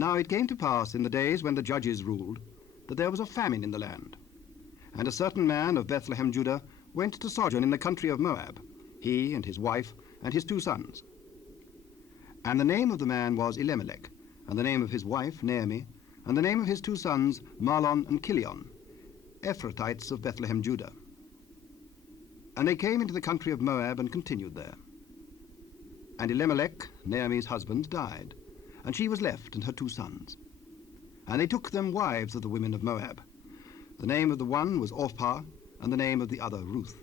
Now it came to pass in the days when the judges ruled that there was a famine in the land. And a certain man of Bethlehem, Judah, went to sojourn in the country of Moab, he and his wife and his 2 sons. And the name of the man was Elimelech, and the name of his wife Naomi, and the name of his 2 sons Mahlon and Chilion, Ephrathites of Bethlehem, Judah. And they came into the country of Moab and continued there. And Elimelech, Naomi's husband, died, and she was left and her 2 sons. And they took them wives of the women of Moab. The name of the one was Orpah, and the name of the other Ruth.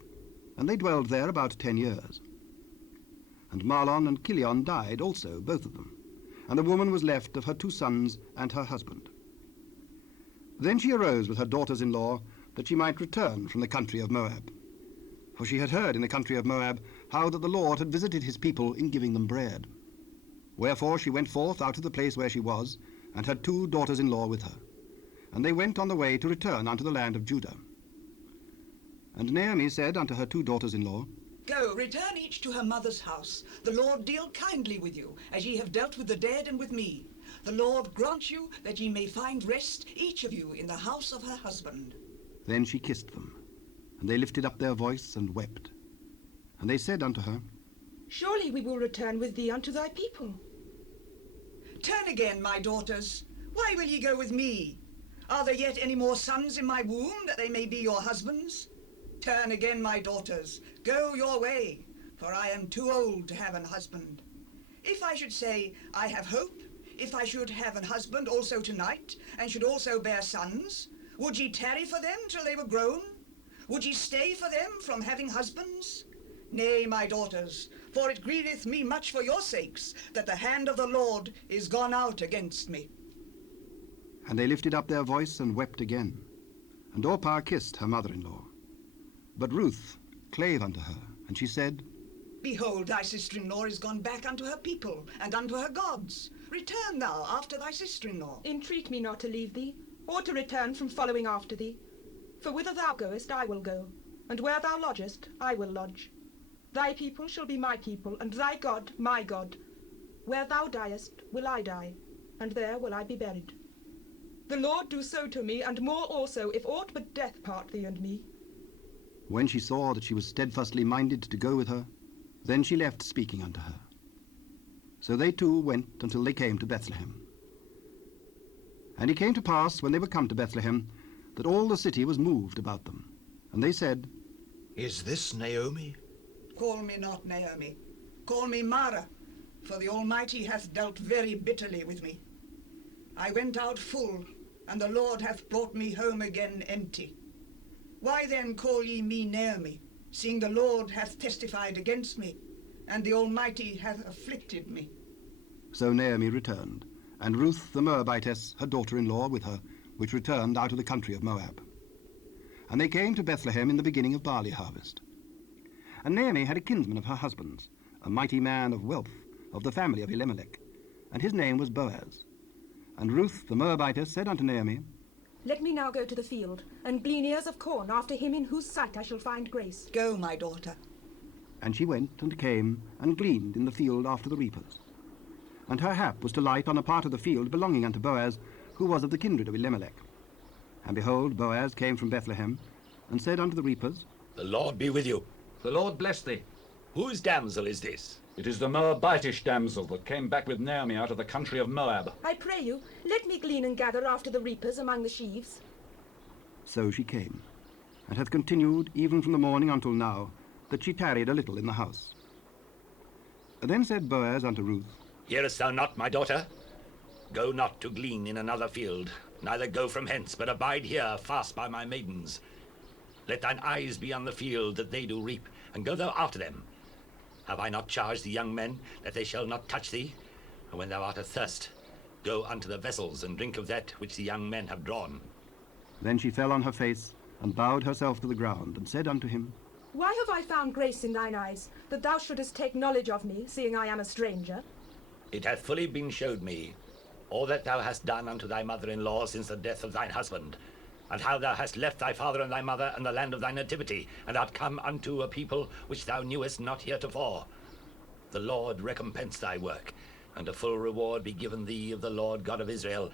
And they dwelled there about 10 years. And Mahlon and Chilion died also, both of them. And the woman was left of her 2 sons and her husband. Then she arose with her daughters-in-law, that she might return from the country of Moab. For she had heard in the country of Moab how that the Lord had visited his people in giving them bread. Wherefore she went forth out of the place where she was, and had 2 daughters-in-law with her. And they went on the way to return unto the land of Judah. And Naomi said unto her 2 daughters-in-law, Go, return each to her mother's house. The Lord deal kindly with you, as ye have dealt with the dead and with me. The Lord grant you that ye may find rest, each of you, in the house of her husband. Then she kissed them, and they lifted up their voice and wept. And they said unto her, Surely we will return with thee unto thy people. Turn again, my daughters. Why will ye go with me? Are there yet any more sons in my womb, that they may be your husbands? Turn again, my daughters. Go your way, for I am too old to have an husband. If I should say, I have hope, if I should have an husband also tonight, and should also bear sons, would ye tarry for them till they were grown? Would ye stay for them from having husbands? Nay, my daughters, for it grieveth me much for your sakes, that the hand of the Lord is gone out against me. And they lifted up their voice and wept again. And Orpah kissed her mother-in-law. But Ruth clave unto her, and she said, Behold, thy sister-in-law is gone back unto her people, and unto her gods. Return thou after thy sister-in-law. Entreat me not to leave thee, or to return from following after thee. For whither thou goest, I will go, and where thou lodgest, I will lodge. Thy people shall be my people, and thy God my God. Where thou diest, will I die, and there will I be buried. The Lord do so to me, and more also, if aught but death part thee and me. When she saw that she was steadfastly minded to go with her, then she left speaking unto her. So they 2 went until they came to Bethlehem. And it came to pass, when they were come to Bethlehem, that all the city was moved about them. And they said, Is this Naomi? Call me not Naomi. Call me Mara, for the Almighty hath dealt very bitterly with me. I went out full, and the Lord hath brought me home again empty. Why then call ye me Naomi, seeing the Lord hath testified against me, and the Almighty hath afflicted me? So Naomi returned, and Ruth the Moabitess, her daughter-in-law, with her, which returned out of the country of Moab. And they came to Bethlehem in the beginning of barley harvest. And Naomi had a kinsman of her husband's, a mighty man of wealth, of the family of Elimelech, and his name was Boaz. And Ruth the Moabitess said unto Naomi, Let me now go to the field, and glean ears of corn after him in whose sight I shall find grace. Go, my daughter. And she went and came and gleaned in the field after the reapers. And her hap was to light on a part of the field belonging unto Boaz, who was of the kindred of Elimelech. And behold, Boaz came from Bethlehem, and said unto the reapers, The Lord be with you. The Lord bless thee. Whose damsel is this? It is the Moabitish damsel that came back with Naomi out of the country of Moab. I pray you, let me glean and gather after the reapers among the sheaves. So she came, and hath continued even from the morning until now, that she tarried a little in the house. Then said Boaz unto Ruth, Hearest thou not, my daughter? Go not to glean in another field, neither go from hence, but abide here fast by my maidens. Let thine eyes be on the field that they do reap, and go thou after them. Have I not charged the young men that they shall not touch thee? And when thou art athirst, go unto the vessels, and drink of that which the young men have drawn. Then she fell on her face, and bowed herself to the ground, and said unto him, Why have I found grace in thine eyes, that thou shouldest take knowledge of me, seeing I am a stranger? It hath fully been showed me all that thou hast done unto thy mother-in-law since the death of thine husband, and how thou hast left thy father and thy mother and the land of thy nativity, and art come unto a people which thou knewest not heretofore. The Lord recompense thy work, and a full reward be given thee of the Lord God of Israel,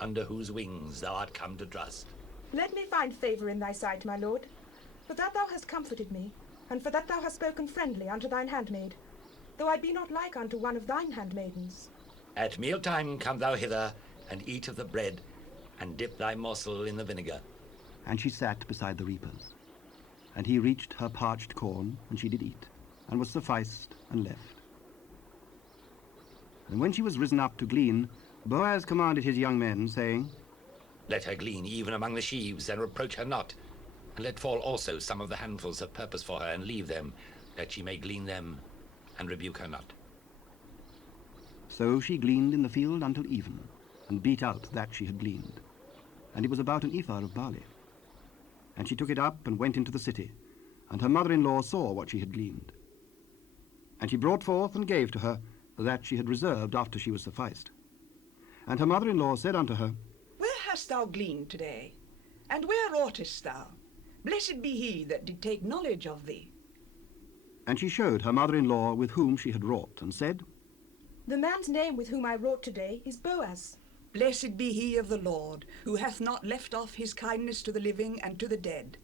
under whose wings thou art come to trust. Let me find favour in thy sight, my lord, for that thou hast comforted me, and for that thou hast spoken friendly unto thine handmaid, though I be not like unto one of thine handmaidens. At mealtime come thou hither, and eat of the bread, and dip thy morsel in the vinegar. And she sat beside the reapers. And he reached her parched corn, and she did eat, and was sufficed, and left. And when she was risen up to glean, Boaz commanded his young men, saying, Let her glean even among the sheaves, and reproach her not. And let fall also some of the handfuls of purpose for her, and leave them, that she may glean them, and rebuke her not. So she gleaned in the field until even, and beat out that she had gleaned. And it was about an ephah of barley. And she took it up and went into the city, and her mother-in-law saw what she had gleaned. And she brought forth and gave to her that she had reserved after she was sufficed. And her mother-in-law said unto her, Where hast thou gleaned today? And where wroughtest thou? Blessed be he that did take knowledge of thee. And she showed her mother-in-law with whom she had wrought, and said, The man's name with whom I wrought today is Boaz. Blessed be he of the Lord, who hath not left off his kindness to the living and to the dead.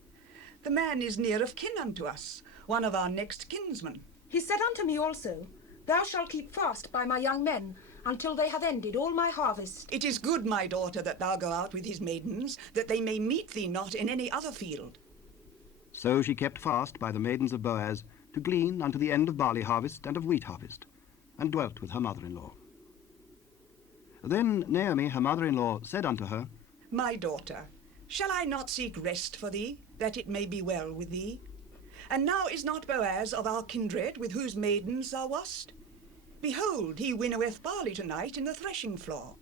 The man is near of kin unto us, one of our next kinsmen. He said unto me also, Thou shalt keep fast by my young men, until they have ended all my harvest. It is good, my daughter, that thou go out with his maidens, that they may meet thee not in any other field. So she kept fast by the maidens of Boaz, to glean unto the end of barley harvest and of wheat harvest, and dwelt with her mother-in-law. Then Naomi, her mother-in-law, said unto her, My daughter, shall I not seek rest for thee, that it may be well with thee? And now is not Boaz of our kindred, with whose maidens thou wast? Behold, he winnoweth barley tonight in the threshing floor.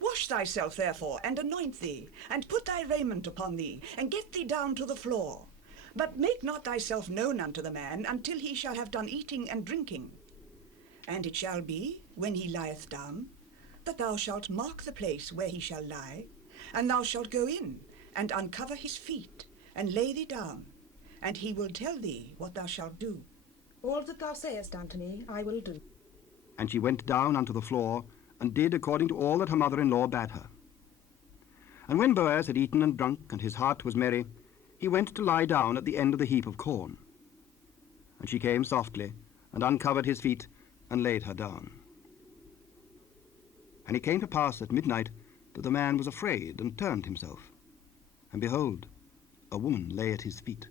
Wash thyself therefore, and anoint thee, and put thy raiment upon thee, and get thee down to the floor. But make not thyself known unto the man, until he shall have done eating and drinking. And it shall be, when he lieth down, that thou shalt mark the place where he shall lie, and thou shalt go in, and uncover his feet, and lay thee down, and he will tell thee what thou shalt do. All that thou sayest unto me I will do. And she went down unto the floor, and did according to all that her mother-in-law bade her. And when Boaz had eaten and drunk, and his heart was merry, he went to lie down at the end of the heap of corn. And she came softly, and uncovered his feet, and laid her down. And it came to pass at midnight that the man was afraid, and turned himself. And behold, a woman lay at his feet.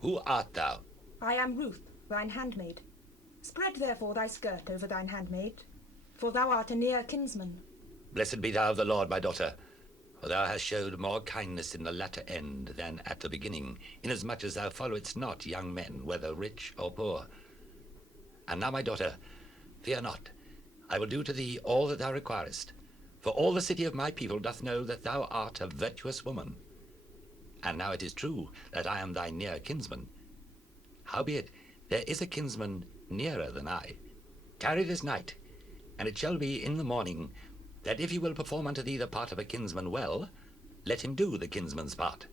Who art thou? I am Ruth, thine handmaid. Spread therefore thy skirt over thine handmaid, for thou art a near kinsman. Blessed be thou of the Lord, my daughter, for thou hast showed more kindness in the latter end than at the beginning, inasmuch as thou followedst not young men, whether rich or poor. And now, my daughter, fear not. I will do to thee all that thou requirest, for all the city of my people doth know that thou art a virtuous woman. And now it is true that I am thy near kinsman. Howbeit, there is a kinsman nearer than I. Tarry this night, and it shall be in the morning, that if he will perform unto thee the part of a kinsman well, let him do the kinsman's part.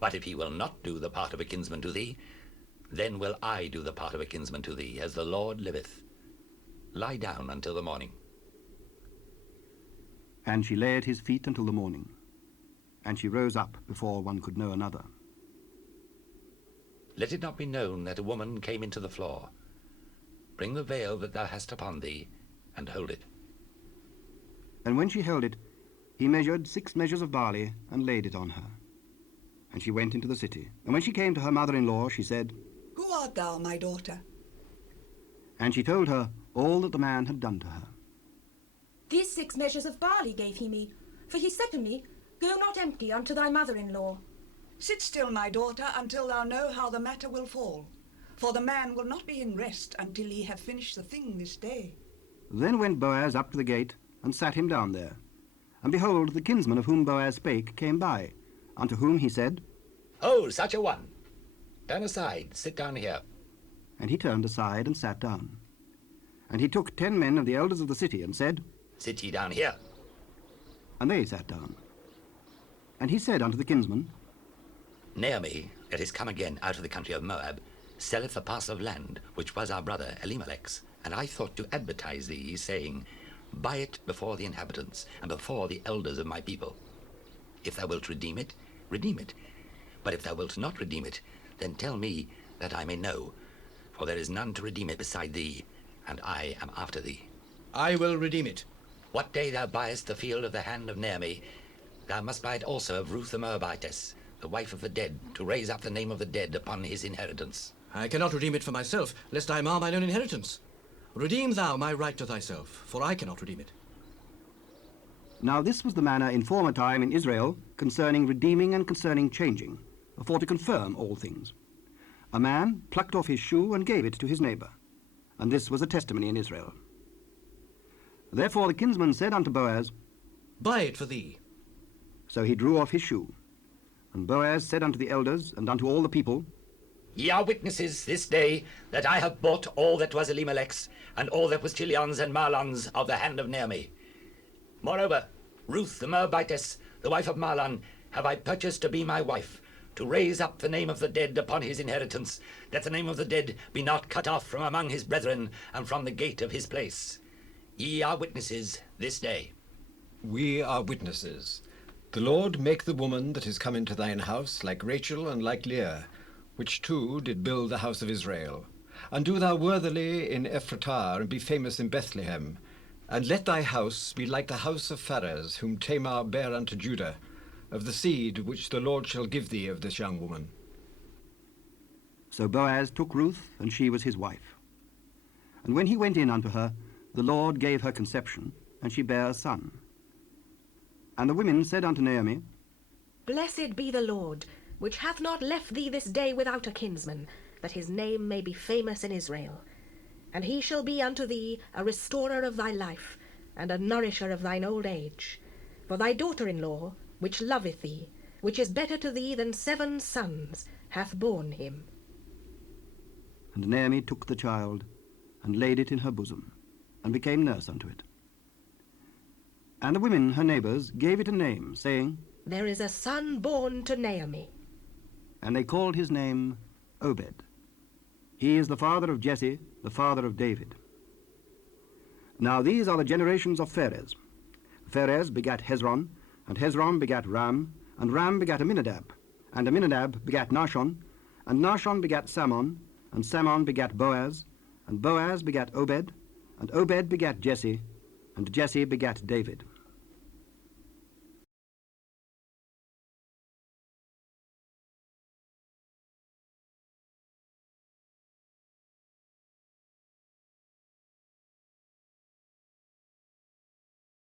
But if he will not do the part of a kinsman to thee, then will I do the part of a kinsman to thee, as the Lord liveth. Lie down until the morning. And she lay at his feet until the morning. And she rose up before one could know another. Let it not be known that a woman came into the floor. Bring the veil that thou hast upon thee, and hold it. And when she held it, he measured 6 measures of barley, and laid it on her. And she went into the city. And when she came to her mother-in-law, she said, Who art thou, my daughter? And she told her all that the man had done to her. These 6 measures of barley gave he me, for he said to me, Go not empty unto thy mother-in-law. Sit still, my daughter, until thou know how the matter will fall. For the man will not be in rest until he have finished the thing this day. Then went Boaz up to the gate, and sat him down there. And behold, the kinsman of whom Boaz spake came by, unto whom he said, Oh, such a one! Turn aside, sit down here. And he turned aside and sat down. And he took 10 men of the elders of the city, and said, Sit ye down here. And they sat down. And he said unto the kinsman, Naomi, that is come again out of the country of Moab, selleth a parcel of land, which was our brother Elimelech's, And I thought to advertise thee, saying, Buy it before the inhabitants, and before the elders of my people. If thou wilt redeem it, redeem it. But if thou wilt not redeem it, then tell me, that I may know. For there is none to redeem it beside thee, and I am after thee. I will redeem it. What day thou buyest the field of the hand of Naomi, thou must buy it also of Ruth the Moabitess, the wife of the dead, to raise up the name of the dead upon his inheritance. I cannot redeem it for myself, lest I mar mine own inheritance. Redeem thou my right to thyself, for I cannot redeem it. Now this was the manner in former time in Israel concerning redeeming and concerning changing, for to confirm all things. A man plucked off his shoe and gave it to his neighbour, and this was a testimony in Israel. Therefore the kinsman said unto Boaz, Buy it for thee. So he drew off his shoe. And Boaz said unto the elders and unto all the people, Ye are witnesses this day that I have bought all that was Elimelech's, and all that was Chilion's and Mahlon's of the hand of Naomi. Moreover, Ruth the Moabitess, the wife of Mahlon, have I purchased to be my wife, to raise up the name of the dead upon his inheritance, that the name of the dead be not cut off from among his brethren, and from the gate of his place. Ye are witnesses this day. We are witnesses. The Lord make the woman that is come into thine house like Rachel and like Leah, which two did build the house of Israel. And do thou worthily in Ephratah, and be famous in Bethlehem. And let thy house be like the house of Pharez, whom Tamar bare unto Judah, of the seed which the Lord shall give thee of this young woman. So Boaz took Ruth, and she was his wife. And when he went in unto her, the Lord gave her conception, and she bare a son. And the women said unto Naomi, Blessed be the Lord, which hath not left thee this day without a kinsman, that his name may be famous in Israel. And he shall be unto thee a restorer of thy life, and a nourisher of thine old age. For thy daughter-in-law, which loveth thee, which is better to thee than 7 sons, hath borne him. And Naomi took the child, and laid it in her bosom, and became nurse unto it. And the women, her neighbours, gave it a name, saying, There is a son born to Naomi. And they called his name Obed. He is the father of Jesse, the father of David. Now these are the generations of Pharez. Pharez begat Hezron, and Hezron begat Ram, and Ram begat Amminadab, and Amminadab begat Nahshon, and Nahshon begat Salmon, and Salmon begat Boaz, and Boaz begat Obed, and Obed begat Jesse, and Jesse begat David.